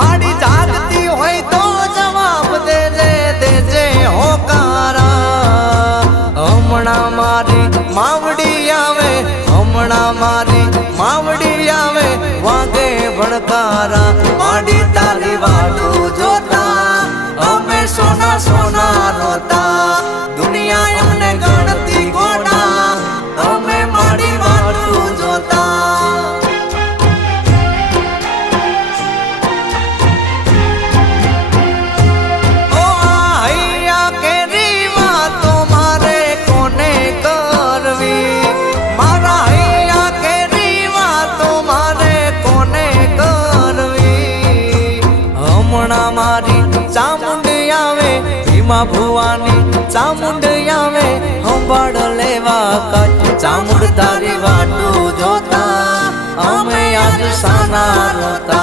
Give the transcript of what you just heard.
माड़ी जागती होय तो जवाब देजे होकारा। हमणा मारी मावड़ी आवे, हमणा मारी मावड़ी आवे, वागे भड़कारा। माड़ी तारी वाटू जोता अमे सोना सोना रोता, दुनिया अमने गणती गोड़ा अमे माड़ी वाटू जोता। चामुंडी आवे भीमा भुवानी, चामुंडी आवे हंबाड़ लेवा काज। चामुंड तारी वाटू जोता अमे आज साना रोता।